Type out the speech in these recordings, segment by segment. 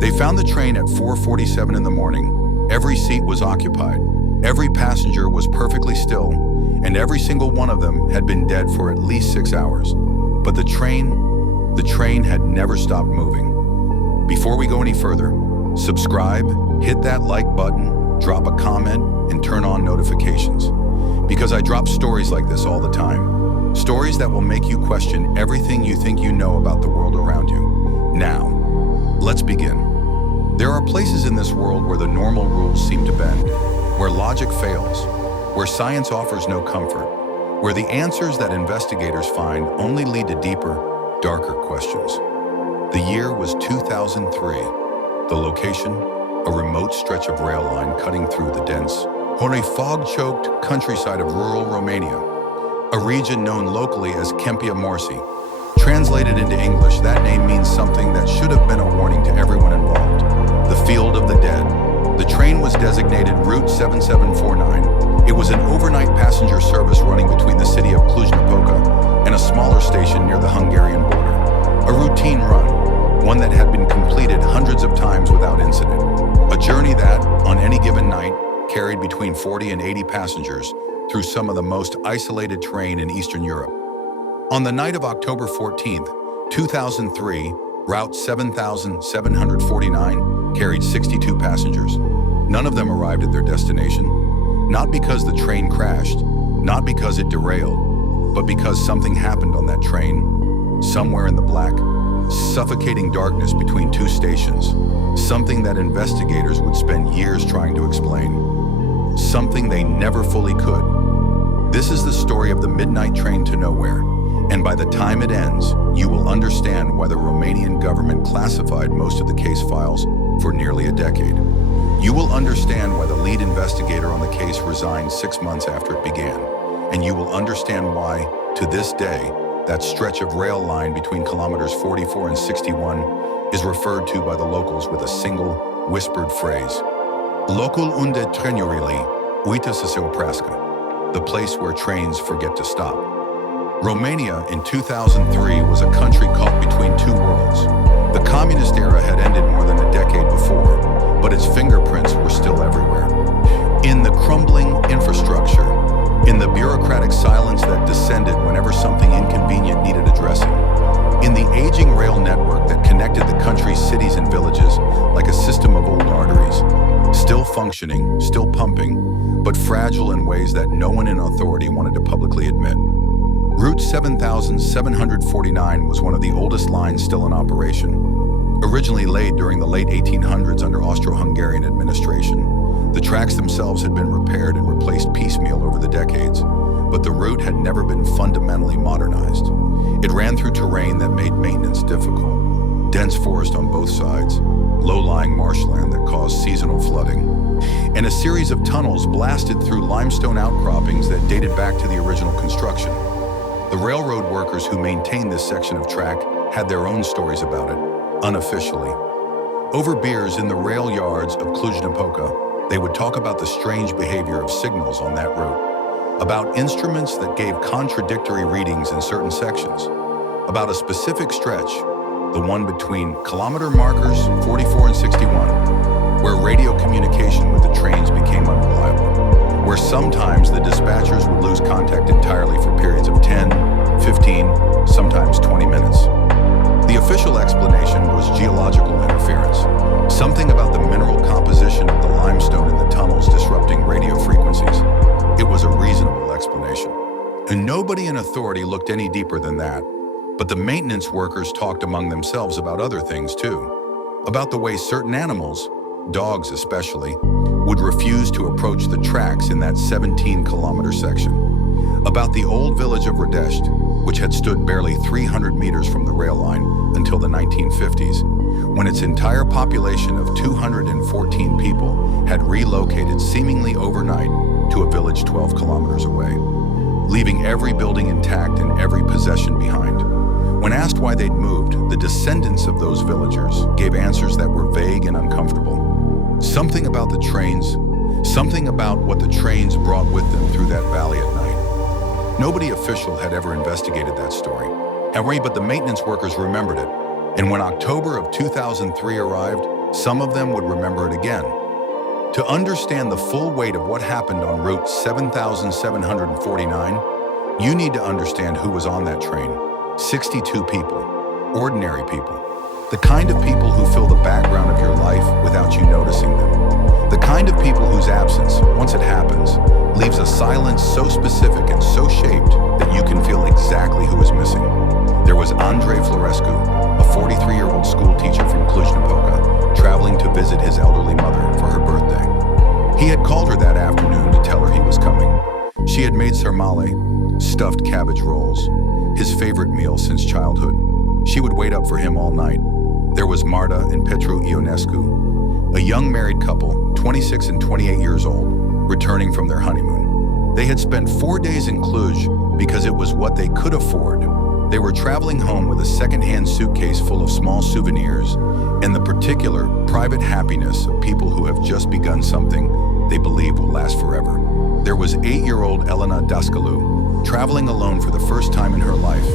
They found the train at 4:47 in the morning. Every seat was occupied. Every passenger was perfectly still, and every single one of them had been dead for at least 6 hours. But the train had never stopped moving. Before we go any further, subscribe, hit that like button, drop a comment, and turn on notifications. Because I drop stories like this all the time. Stories that will make you question everything you think you know about the world around you. Now, let's begin. There are places in this world where the normal rules seem to bend, where logic fails, where science offers no comfort, where the answers that investigators find only lead to deeper, darker questions. The year was 2003. The location, a remote stretch of rail line cutting through the dense, fog-choked countryside of rural Romania, a region known locally as Câmpia Morții. Translated into English, that name means something that should have been a warning to everyone involved. The field of the dead. The train was designated Route 7749. It was an overnight passenger service running between the city of Cluj-Napoca and a smaller station near the Hungarian border. A routine run, one that had been completed hundreds of times without incident. A journey that, on any given night, carried between 40 and 80 passengers through some of the most isolated terrain in Eastern Europe. On the night of October 14th, 2003, Route 7749 carried 62 passengers. None of them arrived at their destination, not because the train crashed, not because it derailed, but because something happened on that train, somewhere in the black, suffocating darkness between two stations, something that investigators would spend years trying to explain, something they never fully could. This is the story of the midnight train to nowhere, and by the time it ends, you will understand why the Romanian government classified most of the case files for nearly a decade. You will understand why the lead investigator on the case resigned 6 months after it began, and you will understand why, to this day, that stretch of rail line between kilometers 44 and 61 is referred to by the locals with a single, whispered phrase. Locul unde trenurile uită să se oprească, the place where trains forget to stop. Romania in 2003 was a country caught between two worlds. The communist era had ended more than a decade before, but its fingerprints were still everywhere. In the crumbling infrastructure, in the bureaucratic silence that descended whenever something inconvenient needed addressing, in the aging rail network that connected the country's cities and villages like a system of old arteries, still functioning, still pumping, but fragile in ways that no one in authority wanted to publicly admit. Route 7749 was one of the oldest lines still in operation. Originally laid during the late 1800s under Austro-Hungarian administration, the tracks themselves had been repaired and replaced piecemeal over the decades, but the route had never been fundamentally modernized. It ran through terrain that made maintenance difficult. Dense forest on both sides, low-lying marshland that caused seasonal flooding, and a series of tunnels blasted through limestone outcroppings that dated back to the original construction. The railroad workers who maintained this section of track had their own stories about it, unofficially. Over beers in the rail yards of Cluj-Napoca, they would talk about the strange behavior of signals on that route, about instruments that gave contradictory readings in certain sections, about a specific stretch, the one between kilometer markers 44 and 61, where radio communication with the trains became unreliable, where sometimes the dispatchers would lose contact entirely for periods of 10, 15, sometimes 20 minutes. The official explanation was geological interference, something about the mineral composition of the limestone in the tunnels disrupting radio frequencies. It was a reasonable explanation, and nobody in authority looked any deeper than that. But the maintenance workers talked among themselves about other things too, about the way certain animals, dogs especially, would refuse to approach the tracks in that 17-kilometer section, about the old village of Radest, which had stood barely 300 meters from the rail line until the 1950s, when its entire population of 214 people had relocated seemingly overnight to a village 12 kilometers away, leaving every building intact and every possession behind. When asked why they'd moved, the descendants of those villagers gave answers that were vague and uncomfortable. Something about the trains, something about what the trains brought with them through that valley at night. Nobody official had ever investigated that story, but the maintenance workers remembered it. And when October of 2003 arrived, Some of them would remember it again. To understand the full weight of what happened on Route 7749, you need to understand who was on that train. 62 people, ordinary people. The kind of people who fill the background of your life without you noticing them. The kind of people whose absence, once it happens, leaves a silence so specific and so shaped that you can feel exactly who is missing. There was Andrei Florescu, a 43-year-old school teacher from Cluj-Napoca, traveling to visit his elderly mother for her birthday. He had called her that afternoon to tell her he was coming. She had made sarmale, stuffed cabbage rolls, his favorite meal since childhood. She would wait up for him all night. There was Marta and Petru Ionescu, a young married couple, 26 and 28 years old, returning from their honeymoon. They had spent 4 days in Cluj because it was what they could afford. They were traveling home with a second-hand suitcase full of small souvenirs and the particular, private happiness of people who have just begun something they believe will last forever. There was 8-year-old Elena Dascălu, traveling alone for the first time in her life,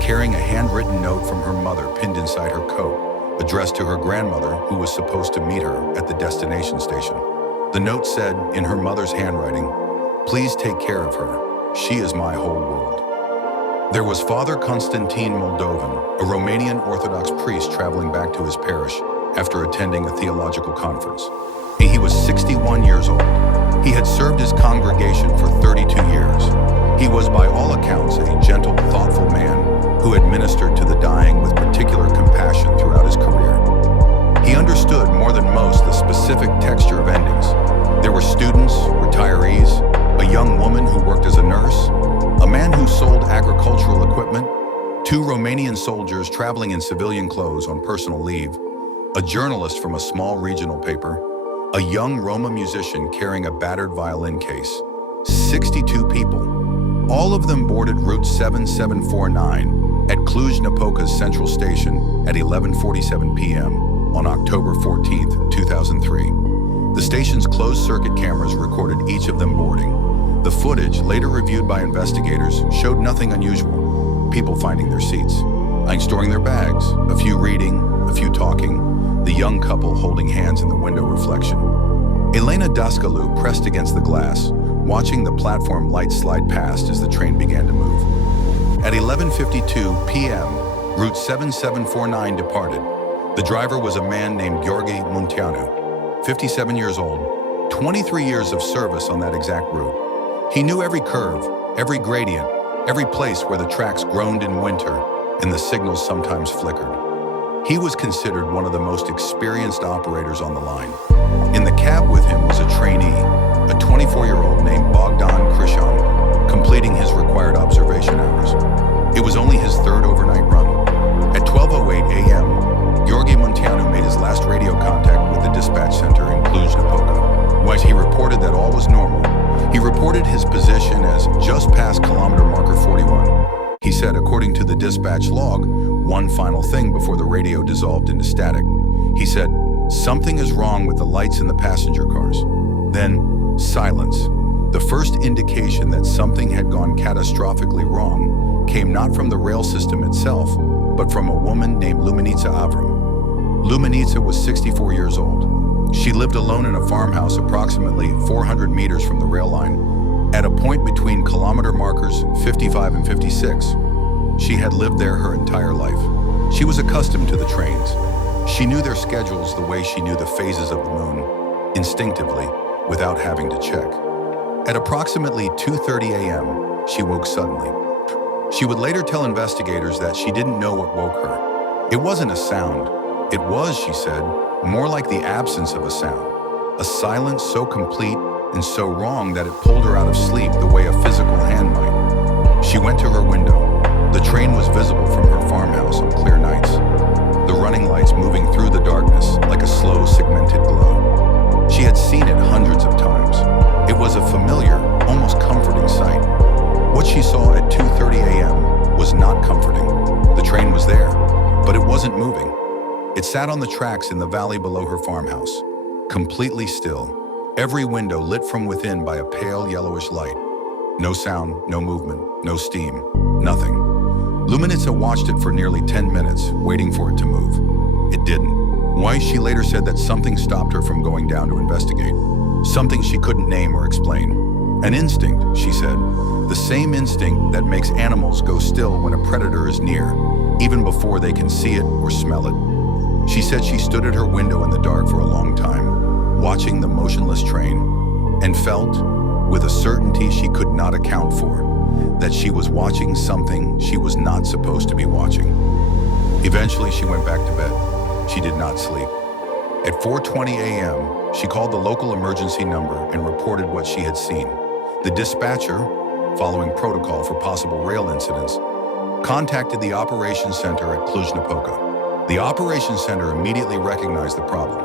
carrying a handwritten note from her mother pinned inside her coat, addressed to her grandmother who was supposed to meet her at the destination station. The note said, in her mother's handwriting, "Please take care of her. She is my whole world." There was Father Constantin Moldovan, a Romanian Orthodox priest traveling back to his parish after attending a theological conference. He was 61 years old. He had served his congregation for 32 years. He was by all accounts a gentle, thoughtful man who had ministered to the dying with particular compassion throughout his career. He understood more than most the specific texture of endings. There were students, retirees, a young woman who worked as a nurse, a man who sold agricultural equipment, 2 Romanian soldiers traveling in civilian clothes on personal leave, a journalist from a small regional paper, a young Roma musician carrying a battered violin case. 62 people. All of them boarded Route 7749 at Cluj-Napoca's Central Station at 11:47 p.m. on October 14, 2003. The station's closed-circuit cameras recorded each of them boarding. The footage, later reviewed by investigators, showed nothing unusual. People finding their seats, storing their bags, a few reading, a few talking, the young couple holding hands in the window reflection. Elena Dascălu pressed against the glass, watching the platform lights slide past as the train began to move. At 11:52 p.m., Route 7749 departed. The driver was a man named Gheorghe Munteanu, 57 years old, 23 years of service on that exact route. He knew every curve, every gradient, every place where the tracks groaned in winter and the signals sometimes flickered. He was considered one of the most experienced operators on the line. In the cab with him was a trainee, a 24-year-old named Bogdan Krishan, completing his required observation hours. It was only his 3rd overnight run. At 12:08 a.m., Gheorghe Munteanu made his last radio contact with the dispatch center in Cluj-Napoca. Once he reported that all was normal, he reported his position as just past kilometer marker 41. He said, according to the dispatch log, one final thing before the radio dissolved into static. He said, "Something is wrong with the lights in the passenger cars." Then, silence. The first indication that something had gone catastrophically wrong came not from the rail system itself, but from a woman named Luminița Avram. Luminița was 64 years old. She lived alone in a farmhouse approximately 400 meters from the rail line, at a point between kilometer markers 55 and 56. She had lived there her entire life. She was accustomed to the trains. She knew their schedules the way she knew the phases of the moon, instinctively, without having to check. At approximately 2:30 a.m., she woke suddenly. She would later tell investigators that she didn't know what woke her. It wasn't a sound. It was, she said, more like the absence of a sound. A silence so complete and so wrong that it pulled her out of sleep the way a physical hand might. She went to her window. The train was visible from her farmhouse on clear nights, the running lights moving through the darkness like a slow, segmented glow. She had seen it hundreds of times. It was a familiar, almost comforting sight. What she saw at 2:30 a.m. was not comforting. The train was there, but it wasn't moving. It sat on the tracks in the valley below her farmhouse, completely still, every window lit from within by a pale yellowish light. No sound, no movement, no steam, nothing. Luminița watched it for nearly 10 minutes, waiting for it to move. It didn't. Weiss, she later said that something stopped her from going down to investigate. Something she couldn't name or explain. An instinct, she said. The same instinct that makes animals go still when a predator is near, even before they can see it or smell it. She said she stood at her window in the dark for a long time, watching the motionless train, and felt, with a certainty she could not account for, that she was watching something she was not supposed to be watching. Eventually, she went back to bed. She did not sleep. At 4:20 a.m., she called the local emergency number and reported what she had seen. The dispatcher, following protocol for possible rail incidents, contacted the operations center at Cluj-Napoca. The operations center immediately recognized the problem.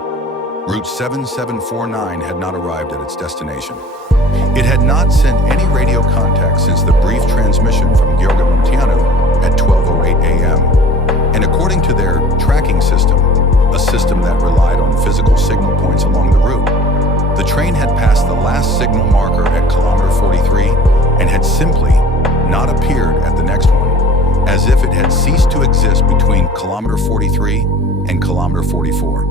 Route 7749 had not arrived at its destination. It had not sent any radio contact since the brief transmission from Cluj-Napoca at 12:08 a.m. And according to their tracking system, a system that relied on physical signal points along the route, the train had passed the last signal marker at kilometer 43 and had simply not appeared at the next one, as if it had ceased to exist between kilometer 43 and kilometer 44.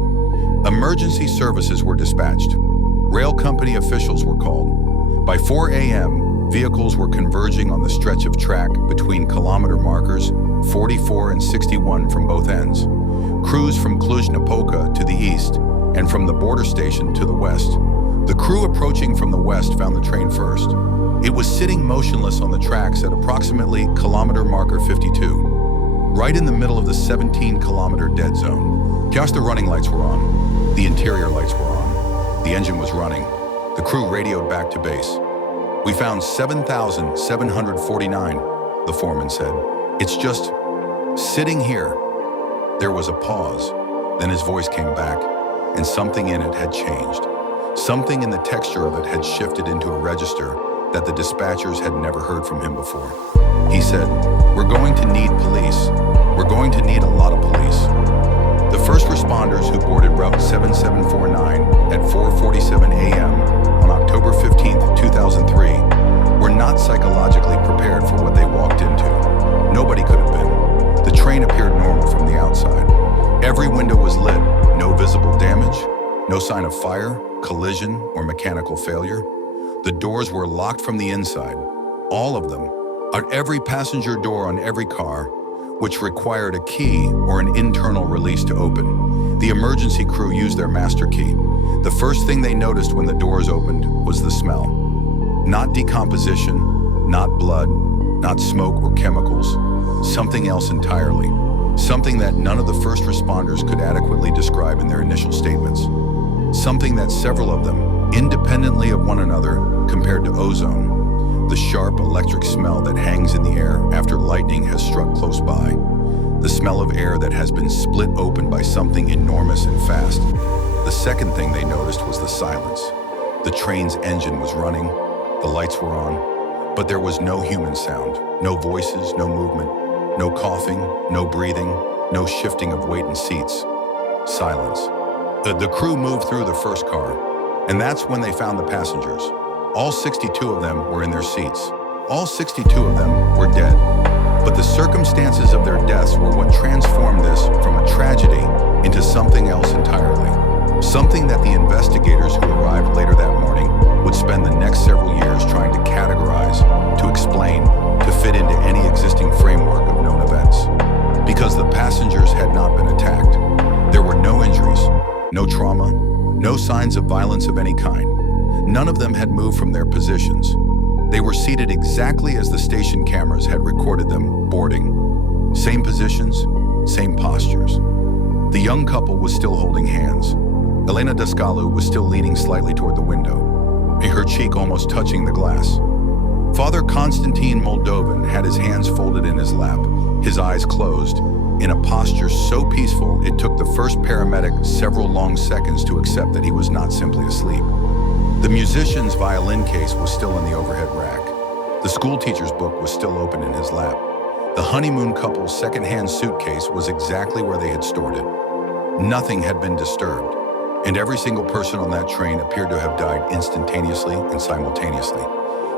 Emergency services were dispatched. Rail company officials were called. By 4 a.m., vehicles were converging on the stretch of track between kilometer markers 44 and 61 from both ends. Crews from Cluj-Napoca to the east and from the border station to the west. The crew approaching from the west found the train first. It was sitting motionless on the tracks at approximately kilometer marker 52, right in the middle of the 17-kilometer dead zone. Just the running lights were on. The interior lights were on. The engine was running. The crew radioed back to base. "We found 7,749, the foreman said. "It's just sitting here." There was a pause. Then his voice came back, and something in it had changed. Something in the texture of it had shifted into a register that the dispatchers had never heard from him before. He said, "We're going to need police. We're going to need a lot of police." The first responders who boarded Route 7749 at 4:47 a.m. on October 15, 2003, were not psychologically prepared for what they walked into. Nobody could have been. The train appeared normal from the outside. Every window was lit, no visible damage, no sign of fire, collision, or mechanical failure. The doors were locked from the inside, all of them, at every passenger door on every car, which required a key or an internal release to open. The emergency crew used their master key. The first thing they noticed when the doors opened was the smell. Not decomposition, not blood, not smoke or chemicals, something else entirely. Something that none of the first responders could adequately describe in their initial statements. Something that several of them, independently of one another, compared to ozone, the sharp electric smell that hangs in the air after lightning has struck close by, the smell of air that has been split open by something enormous and fast. The second thing they noticed was the silence. The train's engine was running, the lights were on, but there was no human sound, no voices, no movement, no coughing, no breathing, no shifting of weight in seats. Silence. The crew moved through the first car, and that's when they found the passengers. All 62 of them were in their seats. All 62 of them were dead. But the circumstances of their deaths were what transformed this from a tragedy into something else entirely. Something that the investigators who arrived later that morning would spend the next several years trying to categorize, to explain, to fit into any existing framework of known events. Because the passengers had not been attacked. There were no injuries, no trauma, no signs of violence of any kind. None of them had moved from their positions. They were seated exactly as the station cameras had recorded them boarding. Same positions, same postures. The young couple was still holding hands. Elena Dascalu was still leaning slightly toward the window, her cheek almost touching the glass. Father Constantine Moldovan had his hands folded in his lap, his eyes closed, in a posture so peaceful it took the first paramedic several long seconds to accept that he was not simply asleep. The musician's violin case was still in the overhead rack. The schoolteacher's book was still open in his lap. The honeymoon couple's second-hand suitcase was exactly where they had stored it. Nothing had been disturbed, and every single person on that train appeared to have died instantaneously and simultaneously,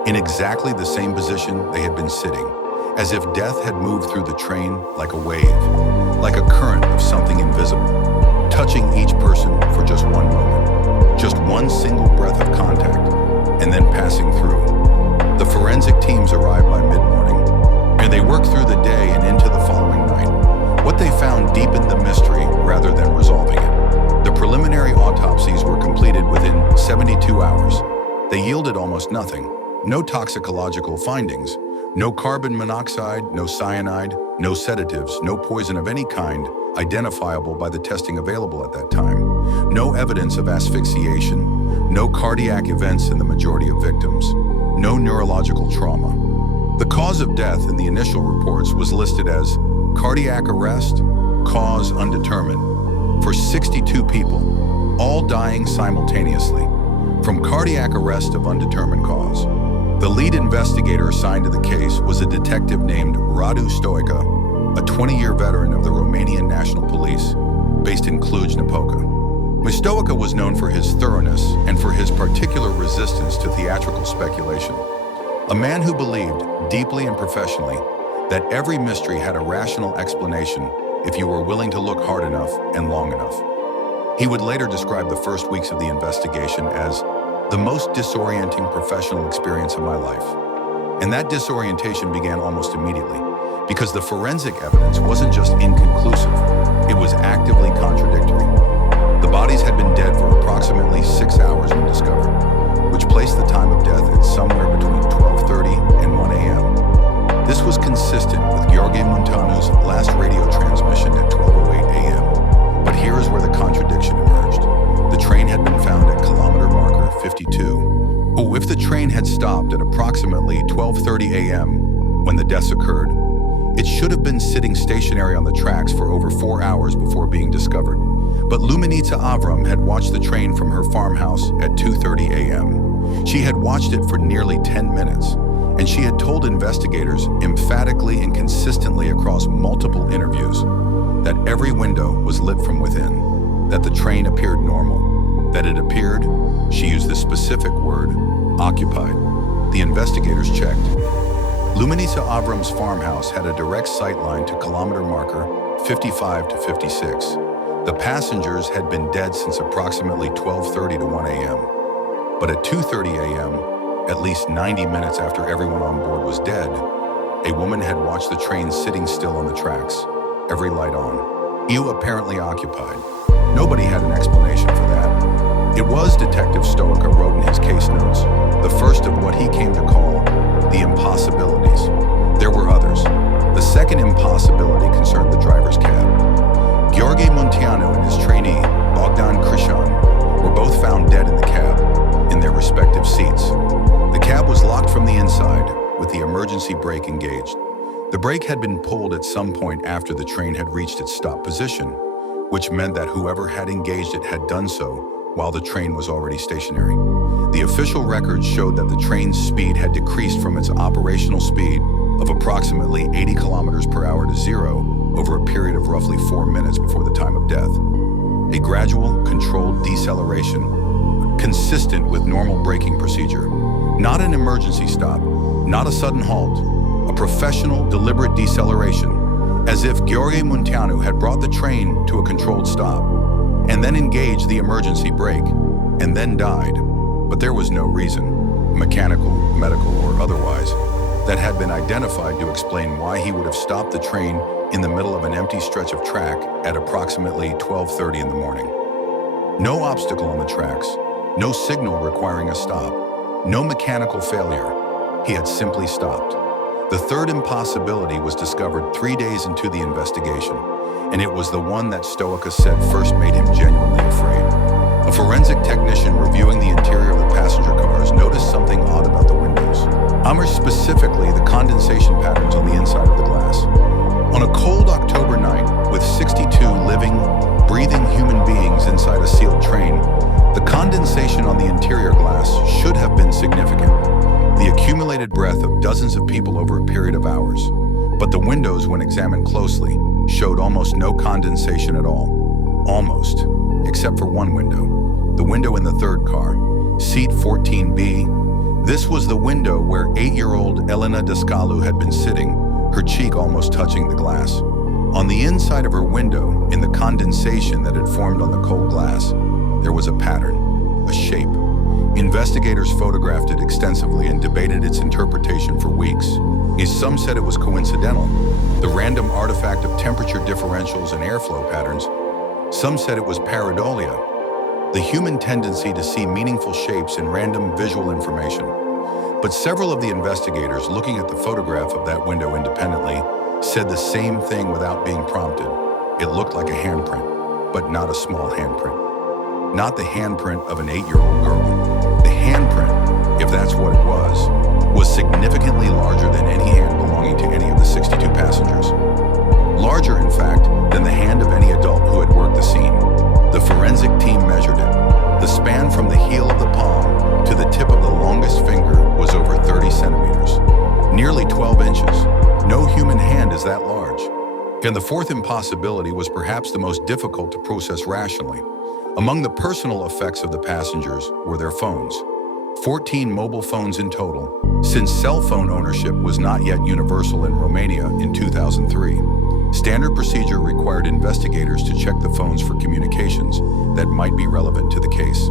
in exactly the same position they had been sitting, as if death had moved through the train like a wave, like a current of something invisible. touching each person for just one moment, just one single breath of contact, and then passing through. The forensic teams arrived by mid-morning, and they worked through the day and into the following night. What they found deepened the mystery rather than resolving it. The preliminary autopsies were completed within 72 hours. They yielded almost nothing. No toxicological findings, no carbon monoxide, no cyanide, no sedatives, no poison of any kind identifiable by the testing available at that time, no evidence of asphyxiation, no cardiac events in the majority of victims, no neurological trauma. The cause of death in the initial reports was listed as cardiac arrest, cause undetermined, for 62 people, all dying simultaneously, from cardiac arrest of undetermined cause. The lead investigator assigned to the case was a detective named Radu Stoica, a 20-year veteran of the Romanian National Police, based in Cluj-Napoca. Stoica was known for his thoroughness and for his particular resistance to theatrical speculation. A man who believed, deeply and professionally, that every mystery had a rational explanation if you were willing to look hard enough and long enough. He would later describe the first weeks of the investigation as the most disorienting professional experience of my life. And that disorientation began almost immediately, because the forensic evidence wasn't just inconclusive, it was actively contradictory. The bodies had been dead for approximately 6 hours when discovered, which placed the time of death at somewhere between 12:30 and 1 a.m. This was consistent with Gheorghe Munteanu's last radio transmission at 12:08 a.m. But here is where the contradiction emerged. The train had been found at kilometer marker 52. Oh, if the train had stopped at approximately 12:30 a.m. when the deaths occurred, it should have been sitting stationary on the tracks for over 4 hours before being discovered. But Luminița Avram had watched the train from her farmhouse at 2:30 a.m. She had watched it for nearly 10 minutes, and she had told investigators emphatically and consistently across multiple interviews that every window was lit from within, that the train appeared normal, that it appeared, she used the specific word, occupied. The investigators checked. Luminița Avram's farmhouse had a direct sight line to kilometer marker 55 to 56. The passengers had been dead since approximately 12:30 to 1 a.m. But at 2:30 a.m., at least 90 minutes after everyone on board was dead, a woman had watched the train sitting still on the tracks, every light on. You apparently occupied. Nobody had an explanation for that. It was, Detective Stoica wrote in his case notes, the first of what he came to call the impossibilities. There were others. The second impossibility concerned the driver's cab. Gheorghe Munteanu and his trainee, Bogdan Crișan, were both found dead in the cab, in their respective seats. The cab was locked from the inside, with the emergency brake engaged. The brake had been pulled at some point after the train had reached its stop position, which meant that whoever had engaged it had done so while the train was already stationary. The official records showed that the train's speed had decreased from its operational speed of approximately 80 kilometers per hour to zero over a period of roughly 4 minutes before the time of death. A gradual, controlled deceleration, consistent with normal braking procedure. Not an emergency stop, not a sudden halt, a professional, deliberate deceleration, as if Gheorghe Munteanu had brought the train to a controlled stop, and then engaged the emergency brake, and then died. But there was no reason, mechanical, medical, or otherwise, that had been identified to explain why he would have stopped the train in the middle of an empty stretch of track at approximately 12:30 in the morning. No obstacle on the tracks, no signal requiring a stop, no mechanical failure. He had simply stopped. The third impossibility was discovered 3 days into the investigation, and it was the one that Stoica said first made him genuinely afraid. A forensic technician reviewing the interior of the passenger cars noticed something odd about the windows. Specifically, the condensation patterns on the inside of the glass. On a cold October night, with 62 living, breathing human beings inside a sealed train, the condensation on the interior glass should have been significant. The accumulated breath of dozens of people over a period of hours. But the windows, when examined closely, showed almost no condensation at all. Almost, except for one window. The window in the third car, seat 14B. This was the window where 8-year-old Elena Descalu had been sitting, her cheek almost touching the glass. On the inside of her window, in the condensation that had formed on the cold glass, there was a pattern, a shape. Investigators photographed it extensively and debated its interpretation for weeks. Some said it was coincidental, the random artifact of temperature differentials and airflow patterns. Some said it was pareidolia, the human tendency to see meaningful shapes in random visual information. But several of the investigators, looking at the photograph of that window independently, said the same thing without being prompted. It looked like a handprint, but not a small handprint. Not the handprint of an 8-year-old girl. The handprint, if that's what it was significantly larger than any hand belonging to any of the 62 passengers. Larger, in fact, than the hand of any adult who had worked the scene. The forensic team measured it. The span from the heel of the palm to the tip of the longest finger was over 30 centimeters, nearly 12 inches. No human hand is that large. And the fourth impossibility was perhaps the most difficult to process rationally. Among the personal effects of the passengers were their phones. 14 mobile phones in total, since cell phone ownership was not yet universal in Romania in 2003. Standard procedure required investigators to check the phones for communications that might be relevant to the case.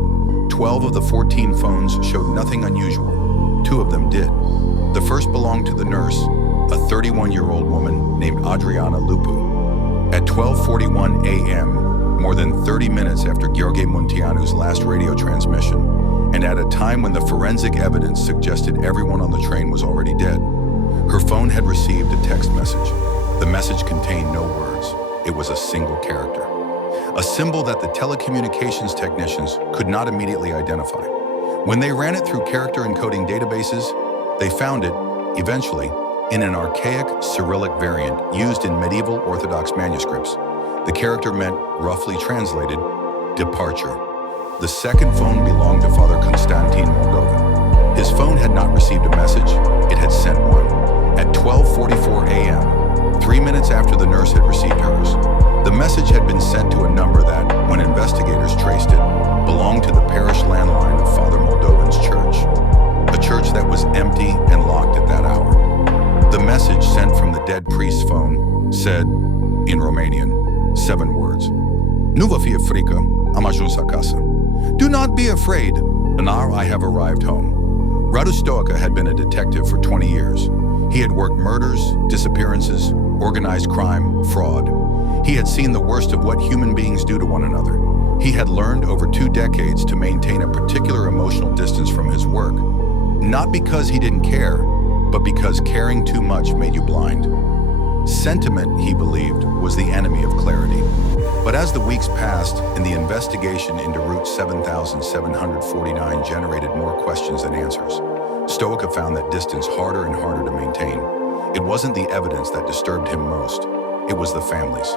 12 of the 14 phones showed nothing unusual. 2 of them did. The first belonged to the nurse, a 31-year-old woman named Adriana Lupu. At 12:41 a.m., more than 30 minutes after Gheorghe Munteanu's last radio transmission, and at a time when the forensic evidence suggested everyone on the train was already dead, her phone had received a text message. The message contained no words. It was a single character, a symbol that the telecommunications technicians could not immediately identify. When they ran it through character encoding databases, they found it, eventually, in an archaic Cyrillic variant used in medieval Orthodox manuscripts. The character meant, roughly translated, departure. The second phone belonged to Father Constantin Moldovan. His phone had not received a message, it had sent one. At 12:44 a.m., 3 minutes after the nurse had received hers, the message had been sent to a number that, when investigators traced it, belonged to the parish landline of Father Moldovan's church, a church that was empty and locked at that hour. The message sent from the dead priest's phone said, in Romanian, 7 words: Nu vă fie frică, am ajuns acasă. Do not be afraid, now I have arrived home. Radu Stoica had been a detective for 20 years. He had worked murders, disappearances, organized crime, fraud. He had seen the worst of what human beings do to one another. He had learned over 2 decades to maintain a particular emotional distance from his work, not because he didn't care, but because caring too much made you blind. Sentiment, he believed, was the enemy of clarity. But as the weeks passed and the investigation into Route 7749 generated more questions than answers, Stoica found that distance harder and harder to maintain. It wasn't the evidence that disturbed him most. It was the families.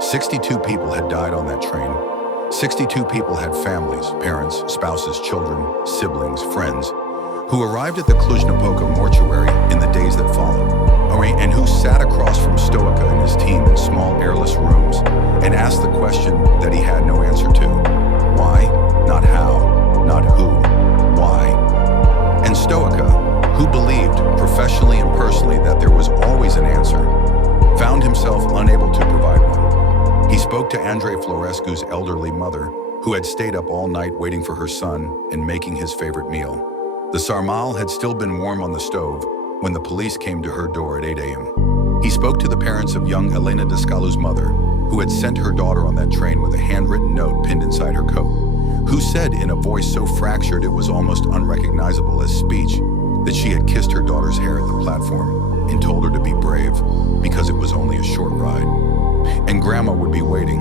62 people had died on that train. 62 people had families, parents, spouses, children, siblings, friends, who arrived at the Cluj-Napoca mortuary in the days that followed, and who sat across from Stoica and his team in small airless rooms and asked the question that he had no answer to. Why? Not how. Not who. Why? And Stoica, who believed, professionally and personally, that there was always an answer, found himself unable to provide one. He spoke to Andrei Florescu's elderly mother, who had stayed up all night waiting for her son and making his favorite meal. The sarmal had still been warm on the stove when the police came to her door at 8 a.m. He spoke to the parents of young Elena Descalu's mother, who had sent her daughter on that train with a handwritten note pinned inside her coat, who said in a voice so fractured it was almost unrecognizable as speech that she had kissed her daughter's hair at the platform and told her to be brave because it was only a short ride, and Grandma would be waiting.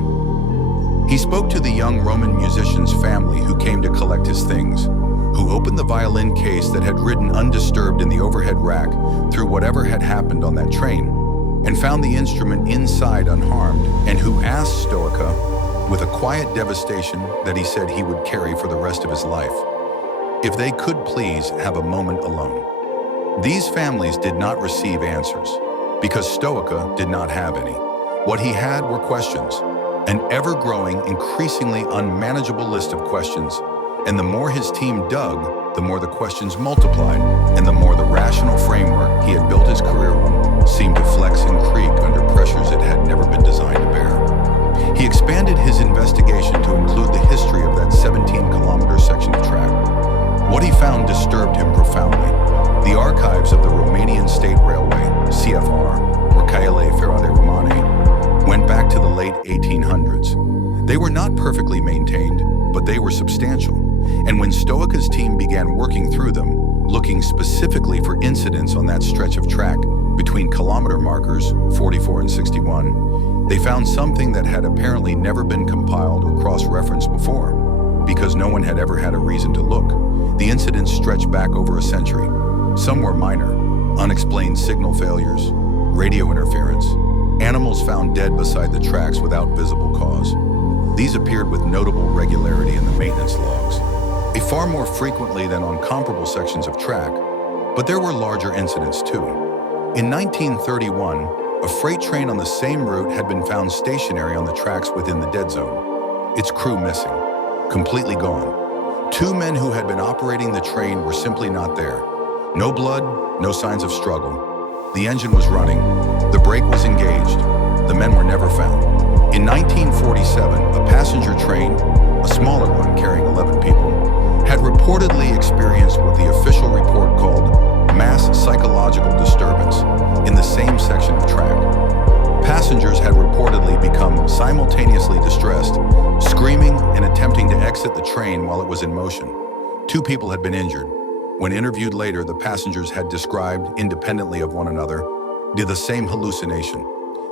He spoke to the young Roman musician's family who came to collect his things, who opened the violin case that had ridden undisturbed in the overhead rack through whatever had happened on that train, and found the instrument inside unharmed, and who asked Stoica, with a quiet devastation that he said he would carry for the rest of his life, if they could please have a moment alone. These families did not receive answers, because Stoica did not have any. What he had were questions, an ever-growing, increasingly unmanageable list of questions, And the more his team dug, the more the questions multiplied, and the more the rational framework he had built his career on seemed to flex and creak under pressures it had never been designed to bear. He expanded his investigation to include the history of that 17-kilometer section of track. What he found disturbed him profoundly. The archives of the Romanian State Railway, CFR, or Caiele Ferate Romane, went back to the late 1800s. They were not perfectly maintained, but they were substantial. And when Stoica's team began working through them, looking specifically for incidents on that stretch of track between kilometer markers 44 and 61, they found something that had apparently never been compiled or cross-referenced before, because no one had ever had a reason to look. The incidents stretched back over a century. Some were minor, unexplained signal failures, radio interference, animals found dead beside the tracks without visible cause. These appeared with notable regularity in the maintenance logs, far more frequently than on comparable sections of track, but there were larger incidents too. In 1931, a freight train on the same route had been found stationary on the tracks within the dead zone, its crew missing, completely gone. Two men who had been operating the train were simply not there. No blood, no signs of struggle. The engine was running, the brake was engaged, the men were never found. In 1947, a passenger train, a smaller one carrying 11 people, had reportedly experienced what the official report called mass psychological disturbance in the same section of track. Passengers had reportedly become simultaneously distressed, screaming and attempting to exit the train while it was in motion. Two people had been injured. When interviewed later, the passengers had described, independently of one another, the same hallucination.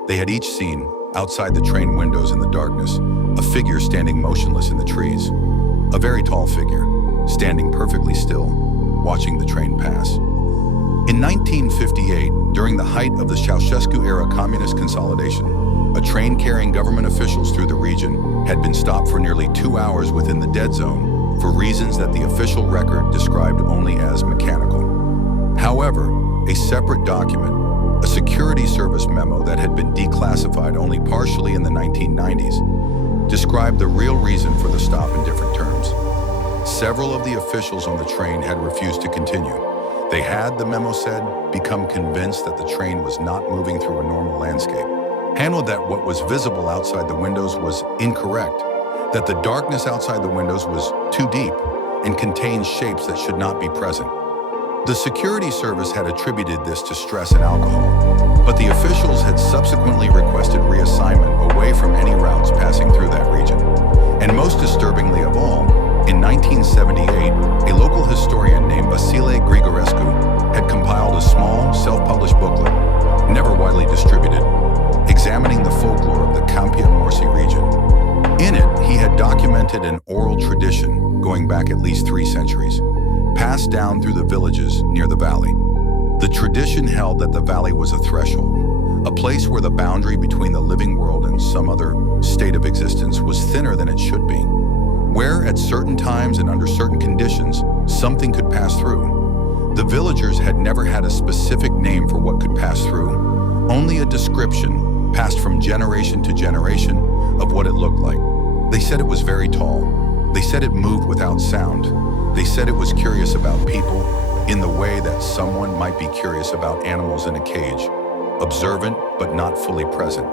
They had each seen, outside the train windows in the darkness, a figure standing motionless in the trees. A very tall figure, standing perfectly still, watching the train pass. In 1958, during the height of the Ceausescu-era communist consolidation, a train carrying government officials through the region had been stopped for nearly 2 hours within the dead zone for reasons that the official record described only as mechanical. However, a separate document, a security service memo that had been declassified only partially in the 1990s, described the real reason for the stop in different terms. Several of the officials on the train had refused to continue. They had, the memo said, become convinced that the train was not moving through a normal landscape, handled that what was visible outside the windows was incorrect, that the darkness outside the windows was too deep and contained shapes that should not be present. The security service had attributed this to stress and alcohol, but the officials had subsequently requested reassignment away from any routes passing through that region. And most disturbingly of all, in 1978, a local historian named Vasile Grigorescu had compiled a small, self-published booklet, never widely distributed, examining the folklore of the Câmpia Morsi region. In it, he had documented an oral tradition going back at least 3 centuries, passed down through the villages near the valley. The tradition held that the valley was a threshold, a place where the boundary between the living world and some other state of existence was thinner than it should be, where at certain times and under certain conditions, something could pass through. The villagers had never had a specific name for what could pass through, only a description passed from generation to generation of what it looked like. They said it was very tall. They said it moved without sound. They said it was curious about people in the way that someone might be curious about animals in a cage, observant but not fully present,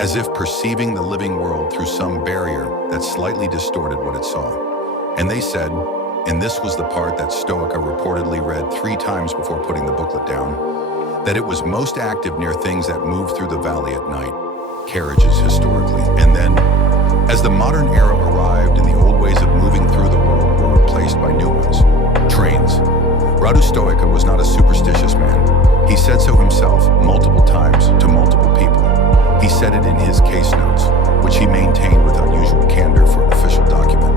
as if perceiving the living world through some barrier that slightly distorted what it saw. And they said, and this was the part that Stoica reportedly read 3 times before putting the booklet down, that it was most active near things that moved through the valley at night, carriages historically. And then, as the modern era arrived and the old ways of moving through the world were replaced by new ones, trains. Radu Stoica was not a superstitious man. He said so himself multiple times to multiple people. He said it in his case notes, which he maintained with unusual candor for an official document.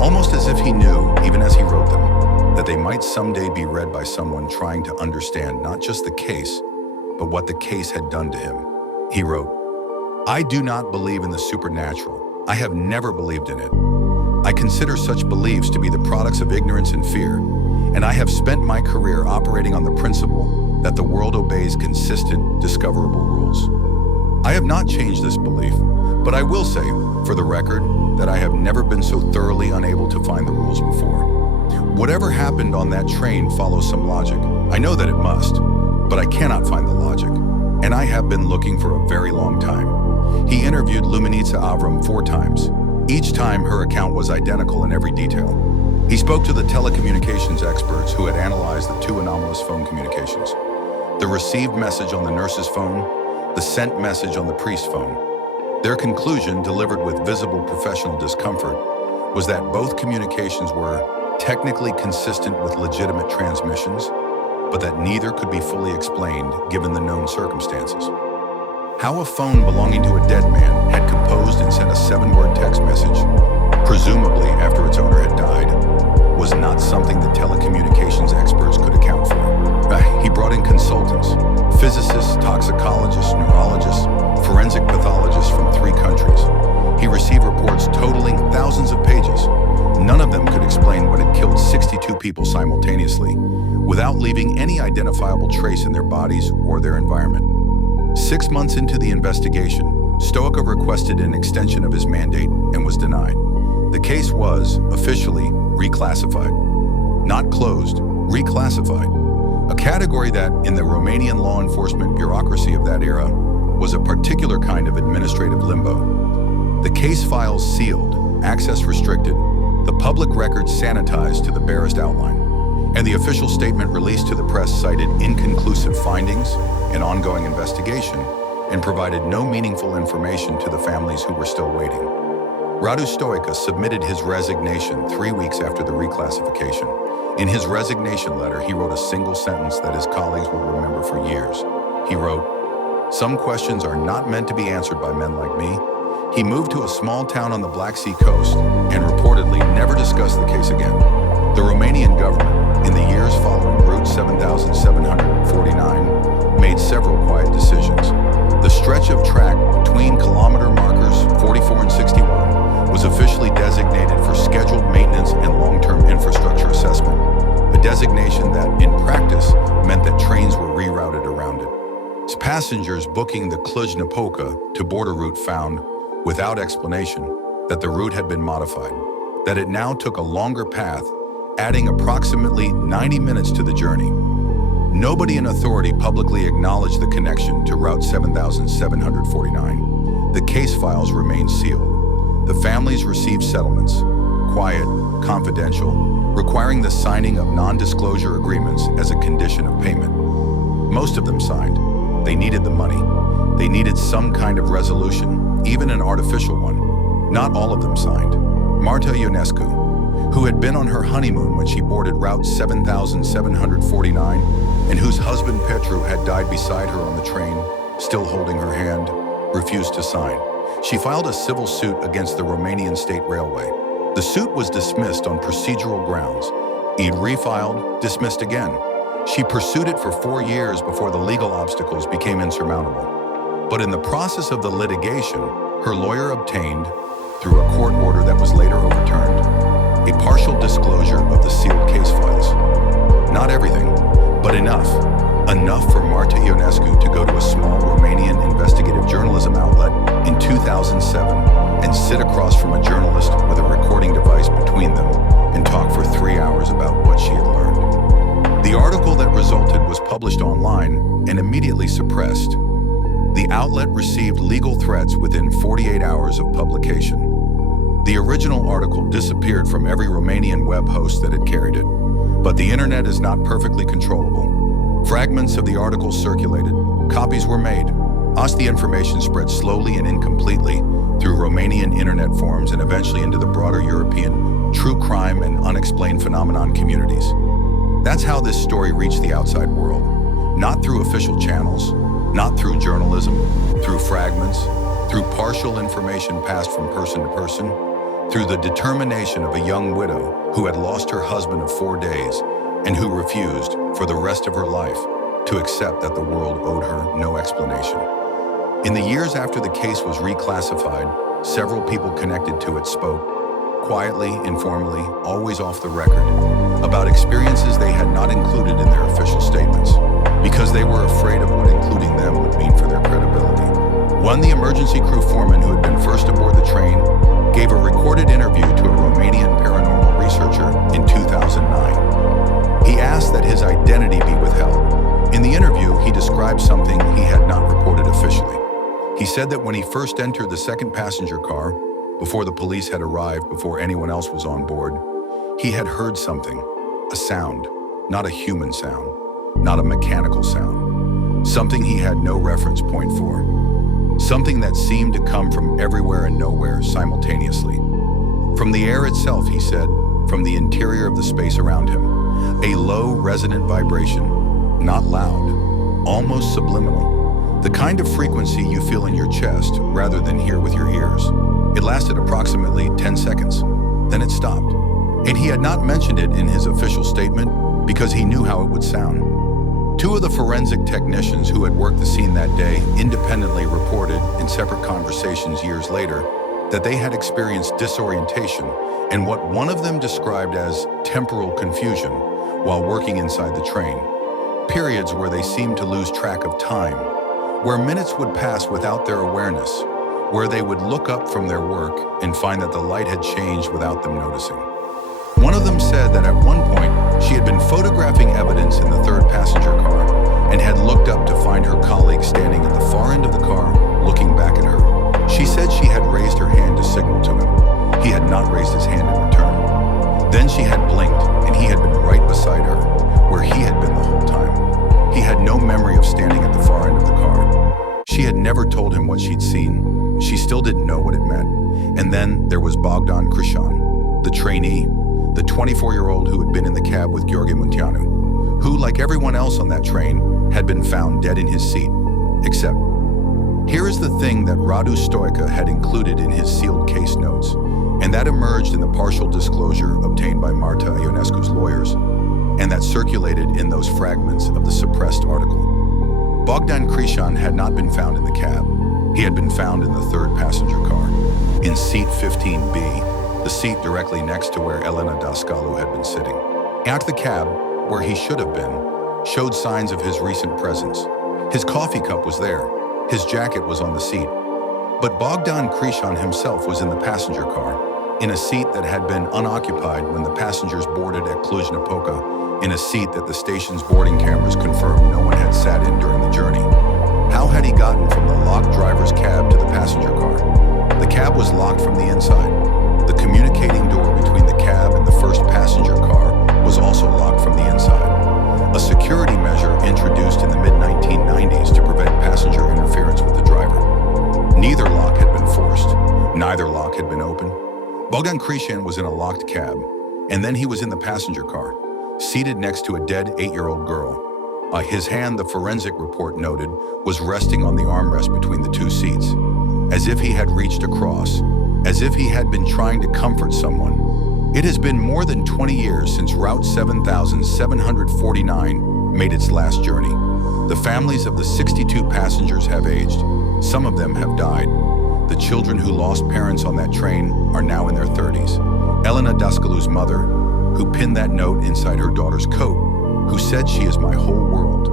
Almost as if he knew, even as he wrote them, that they might someday be read by someone trying to understand not just the case, but what the case had done to him. He wrote, "I do not believe in the supernatural. I have never believed in it. I consider such beliefs to be the products of ignorance and fear, and I have spent my career operating on the principle that the world obeys consistent, discoverable rules. I have not changed this belief, but I will say, for the record, that I have never been so thoroughly unable to find the rules before. Whatever happened on that train follows some logic. I know that it must, but I cannot find the logic. And I have been looking for a very long time. He interviewed Luminița Avram 4 times. Each time her account was identical in every detail. He spoke to the telecommunications experts who had analyzed the 2 anomalous phone communications. The received message on the nurse's phone, the sent message on the priest's phone. Their conclusion, delivered with visible professional discomfort, was that both communications were technically consistent with legitimate transmissions, but that neither could be fully explained given the known circumstances. How a phone belonging to a dead man had composed and sent a 7-word text message, presumably after its owner had died, was not something that telecommunications experts could account for. He brought in consultants, physicists, toxicologists, neurologists, forensic pathologists from 3 countries. He received reports totaling thousands of pages. None of them could explain what had killed 62 people simultaneously, without leaving any identifiable trace in their bodies or their environment. 6 months into the investigation, Stoica requested an extension of his mandate and was denied. The case was, officially, reclassified. Not closed, reclassified. A category that, in the Romanian law enforcement bureaucracy of that era, was a particular kind of administrative limbo. The case files sealed, access restricted, the public record sanitized to the barest outline, and the official statement released to the press cited inconclusive findings, an ongoing investigation, and provided no meaningful information to the families who were still waiting. Radu Stoica submitted his resignation 3 weeks after the reclassification. In his resignation letter, he wrote a single sentence that his colleagues would remember for years. He wrote, "Some questions are not meant to be answered by men like me." He moved to a small town on the Black Sea coast and reportedly never discussed the case again. The Romanian government, in the years following Route 7749, made several quiet decisions. The stretch of track between kilometer markers 44 and 61 was officially designated for scheduled maintenance and long-term infrastructure assessment, a designation that, in practice, meant that trains were rerouted around it. Passengers booking the Cluj-Napoca to border route found, without explanation, that the route had been modified, that it now took a longer path, adding approximately 90 minutes to the journey. Nobody in authority publicly acknowledged the connection to Route 7749. The case files remained sealed. The families received settlements, quiet, confidential, requiring the signing of non-disclosure agreements as a condition of payment. Most of them signed. They needed the money. They needed some kind of resolution, even an artificial one. Not all of them signed. Marta Ionescu, who had been on her honeymoon when she boarded Route 7749, and whose husband Petru had died beside her on the train, still holding her hand, refused to sign. She filed a civil suit against the Romanian State Railway. The suit was dismissed on procedural grounds. It refiled, dismissed again. She pursued it for 4 years before the legal obstacles became insurmountable. But in the process of the litigation, her lawyer obtained, through a court order that was later overturned, a partial disclosure of the sealed case files. Not everything, but enough. Enough for Marta Ionescu to go to a small Romanian investigative journalism outlet in 2007 and sit across from a journalist with a recording device between them and talk for 3 hours about what she had learned. The article that resulted was published online and immediately suppressed. The outlet received legal threats within 48 hours of publication. The original article disappeared from every Romanian web host that had carried it, but the internet is not perfectly controllable. Fragments of the article circulated, copies were made. The information spread slowly and incompletely through Romanian internet forums and eventually into the broader European true crime and unexplained phenomenon communities. That's how this story reached the outside world. Not through official channels, not through journalism, through fragments, through partial information passed from person to person, through the determination of a young widow who had lost her husband of 4 days and who refused, for the rest of her life, to accept that the world owed her no explanation. In the years after the case was reclassified, several people connected to it spoke, quietly, informally, always off the record, about experiences they had not included in their official statements, because they were afraid of what including them would mean for their credibility. One, the emergency crew foreman who had been first aboard the train, gave a recorded interview to a Romanian paranormal researcher in 2009. said that when he first entered the second passenger car, before the police had arrived, before anyone else was on board, he had heard something, a sound, not a human sound, not a mechanical sound, something he had no reference point for, something that seemed to come from everywhere and nowhere simultaneously. From the air itself, he said, from the interior of the space around him, a low, resonant vibration, not loud, almost subliminal, the kind of frequency you feel in your chest rather than hear with your ears. It lasted approximately 10 seconds, then it stopped. And he had not mentioned it in his official statement because he knew how it would sound. Two of the forensic technicians who had worked the scene that day independently reported in separate conversations years later that they had experienced disorientation and what one of them described as temporal confusion while working inside the train. Periods where they seemed to lose track of time, where minutes would pass without their awareness, where they would look up from their work and find that the light had changed without them noticing. One of them said that at one point she had been photographing evidence in the third passenger car and had looked up to find her colleague standing at the far end of the car looking back at her. She said she had raised her hand to signal to him. He had not raised his hand in return. Then she had blinked and he had been right beside her, where he had been the whole time. He had no memory of standing at the far end of the car. She had never told him what she'd seen. She still didn't know what it meant. And then there was Bogdan Krishan, the trainee, the 24-year-old who had been in the cab with Gheorghe Munteanu, who, like everyone else on that train, had been found dead in his seat, except here is the thing that Radu Stoica had included in his sealed case notes, and that emerged in the partial disclosure obtained by Marta Ionescu's lawyers, and that circulated in those fragments of the suppressed article. Bogdan Krishan had not been found in the cab. He had been found in the third passenger car, in seat 15B, the seat directly next to where Elena Dascalu had been sitting. At the cab, where he should have been, showed signs of his recent presence. His coffee cup was there. His jacket was on the seat. But Bogdan Krishan himself was in the passenger car, in a seat that had been unoccupied when the passengers boarded at Cluj-Napoca, in a seat that the station's boarding cameras confirmed no one had sat in during the journey. How had he gotten from the locked driver's cab to the passenger car? The cab was locked from the inside. The communicating door between the cab and the first passenger car was also locked from the inside. A security measure introduced in the mid-1990s to prevent passenger interference with the driver. Neither lock had been forced. Neither lock had been opened. Bogdan Krishan was in a locked cab, and then he was in the passenger car, seated next to a dead 8-year-old girl. His hand, the forensic report noted, was resting on the armrest between the two seats, as if he had reached across, as if he had been trying to comfort someone. It has been more than 20 years since Route 7749 made its last journey. The families of the 62 passengers have aged. Some of them have died. The children who lost parents on that train are now in their 30s. Elena Dascalu's mother, who pinned that note inside her daughter's coat, who said she is my whole world,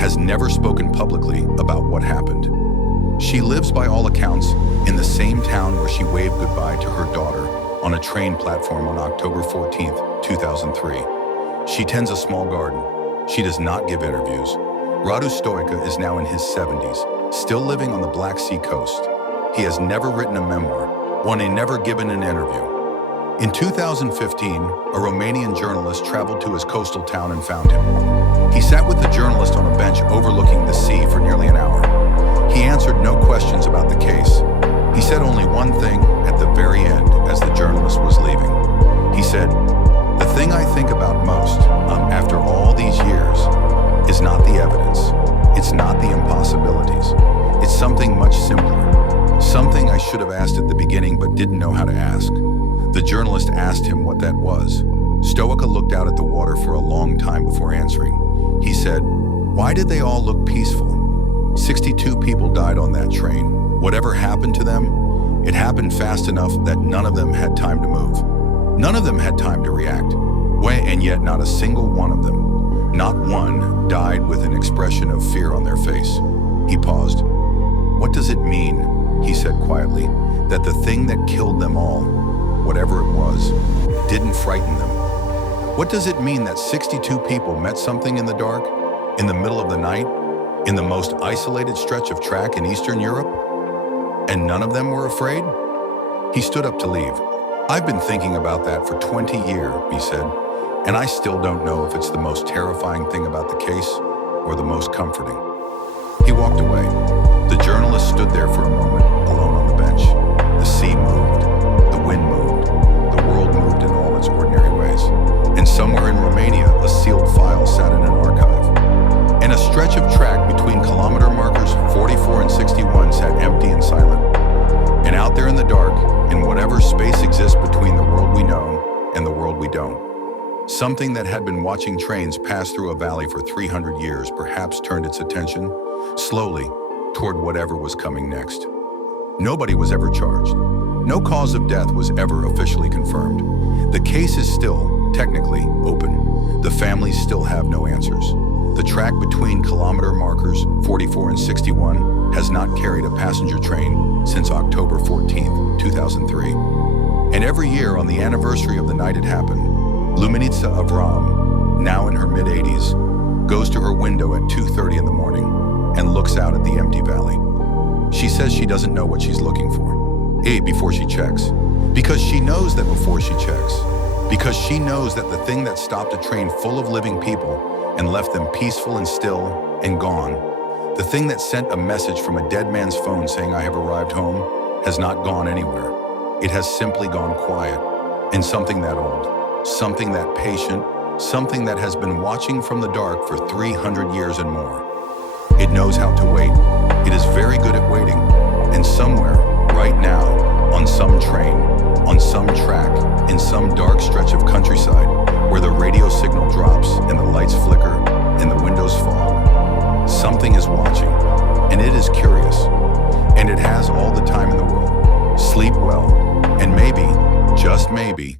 has never spoken publicly about what happened. She lives, by all accounts, in the same town where she waved goodbye to her daughter on a train platform on October 14, 2003. She tends a small garden. She does not give interviews. Radu Stoica is now in his 70s, still living on the Black Sea coast. He has never written a memoir, one he never given an interview. In 2015, a Romanian journalist traveled to his coastal town and found him. He sat with the journalist on a bench overlooking the sea for nearly an hour. He answered no questions about the case. He said only one thing at the very end as the journalist was leaving. He said, "The thing I think about most, after all these years, is not the evidence. It's not the impossibilities. It's something much simpler. Something I should have asked at the beginning but didn't know how to ask." The journalist asked him what that was. Stoica looked out at the water for a long time before answering. He said, "Why did they all look peaceful? 62 people died on that train. Whatever happened to them, it happened fast enough that none of them had time to move. None of them had time to react. And yet not a single one of them, not one, died with an expression of fear on their face." He paused. "What does it mean," he said quietly, "that the thing that killed them all, whatever it was, didn't frighten them? What does it mean that 62 people met something in the dark, in the middle of the night, in the most isolated stretch of track in Eastern Europe? And none of them were afraid? He stood up to leave. I've been thinking about that for 20 years, he said, and I still don't know if it's the most terrifying thing about the case or the most comforting. He walked away. The journalist stood there for a moment, alone on the bench. The sea moved, the wind moved, the world moved in all its ordinary ways. And somewhere in Romania, a sealed file sat in an archive. And a stretch of track between kilometer markers 44 and 61 sat empty and silent. And out there in the dark, in whatever space exists between the world we know and the world we don't, something that had been watching trains pass through a valley for 300 years perhaps turned its attention, slowly, toward whatever was coming next. Nobody was ever charged. No cause of death was ever officially confirmed. The case is still, technically, open. The families still have no answers. The track between kilometer markers 44 and 61 has not carried a passenger train since October 14, 2003. And every year on the anniversary of the night it happened, Luminița Avram, now in her mid-80s, goes to her window at 2:30 in the morning and looks out at the empty valley. She says she doesn't know what she's looking for. Before she checks. Because she knows that before she checks. Because she knows that the thing that stopped a train full of living people and left them peaceful and still and gone, the thing that sent a message from a dead man's phone saying I have arrived home, has not gone anywhere. It has simply gone quiet. And something that old, something that patient, something that has been watching from the dark for 300 years and more. It knows how to wait. It is very good at waiting. And somewhere, right now, on some train, on some track, in some dark stretch of countryside, where the radio signal drops and the lights flicker and the windows fog, something is watching, and it is curious, and it has all the time in the world. Sleep well, and maybe, just maybe,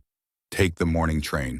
take the morning train.